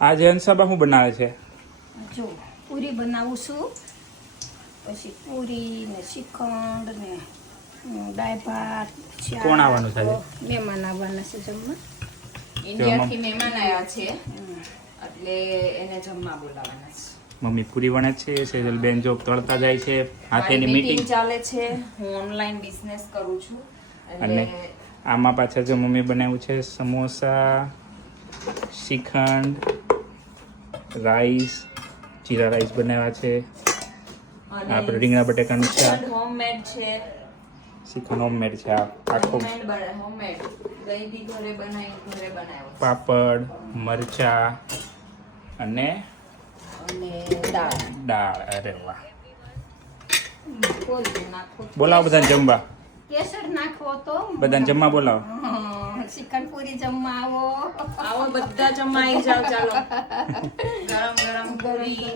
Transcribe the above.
આજે હંસાબા શું બનાવે છે? જો પૂરી બનાવું છું, પછી પૂરી ને શ્રીખંડ ને દાળ ભાત. કોણ આવવાનું છે આજે? મહેમાન આવવાના છે જમવા. ઇન્ડિયાથી મહેમાન આવ્યા છે એટલે એને જમવા બોલાવવાના છે. મમ્મી પૂરી વણે છે, સેજલબેન જો તળતા જાય છે, હાથેની મીટિંગ ચાલે છે. હું ઓનલાઈન બિઝનેસ કરું છું અને એટલે આમાં પાછળ જો મમ્મી બનાવ્યું છે સમોસા, શ્રીખંડ, રાઈસ, જીરા રાઈસ બનાવ્યા છે. આપણે રીંગણા બટેકાનું શાક, હોમમેડ છે. શ્રીખંડ હોમમેડ છે. આ આખો હોમમેડ દહીં બી ઘરે બનાવ્યો. પાપડ, મરચા અને દાળ. અરે વાહ! બોલાવો બધાને જમવા. કેસર નાખવો તો બધાને જમવા બોલાવો. શ્રીખંડ પૂરી જમવા આવો. આવો બધા જમવા આવી જાવ. ચાલો ગરમ ગરમ પૂરી